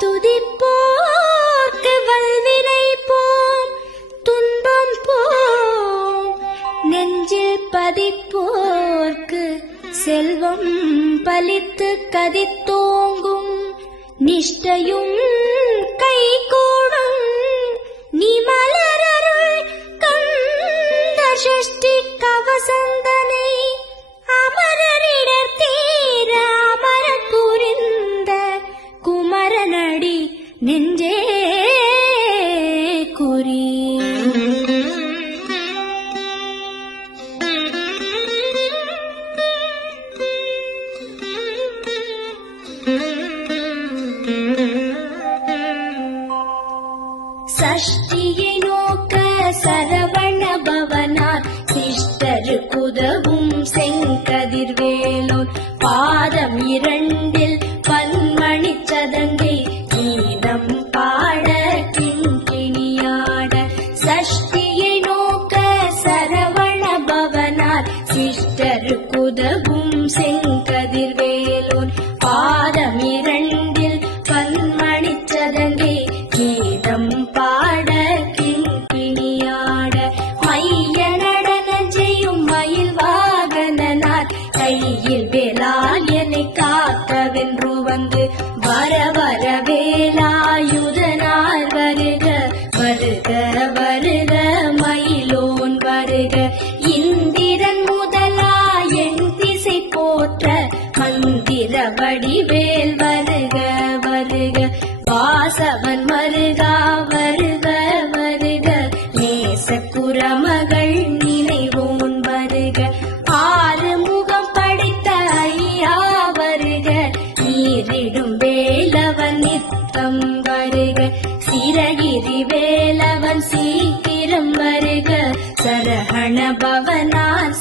துதிப்போர்க்கு வல்வினை போம், துன்பம் போம். நெஞ்சில் பதிப்போர்க்கு செல்வம் பலித்து கதித்தோங்கும். நிஷ்டையும் கைகூடும் நீ மலரருள் கந்த சஷ்டி கவசந்தனை. அமரரிடர் தீர அமர புரிந்த குமரனடி நெஞ்சே குறி. சஷ்டியை நோக்க சரவண பவனார் சிஷ்டருக்குதவும் செங்கதிர்வேலோன். பாதம் இரண்டில் பன்மணி சதங்கை கீதம் பாட கிண்கிணியாட. சஷ்டியை நோக்க சரவண பவனார் சிஷ்டருக்குதவும் செங்கதிர்வேலோன். பாதம் இரண்டில் பன்மணி சதங்கை கீதம் பாட கிண்கிணியாட. மைய நடன செய்யும் மயில் வாகனனார் கையில் வேலால் என்னை காக்கவென்று வந்து. வர வர வேலாயுதனார் வருக வருக வருக மயிலோன் வருக. இந்திரன் முதலா என் திசை போற்ற மந்திர வடிவேல் வருக வருக. வாசவன் வருகா வருக வருக. நேச குரமகள் நினைவோன் வருக. ஆறு முகம் படைத்த ஐயா வருக. நீரிடும் வேலவன் நித்தம் வருக. சிரகிரி வேலவன் சீக்கிரம் வருக. சரஹண பவனார்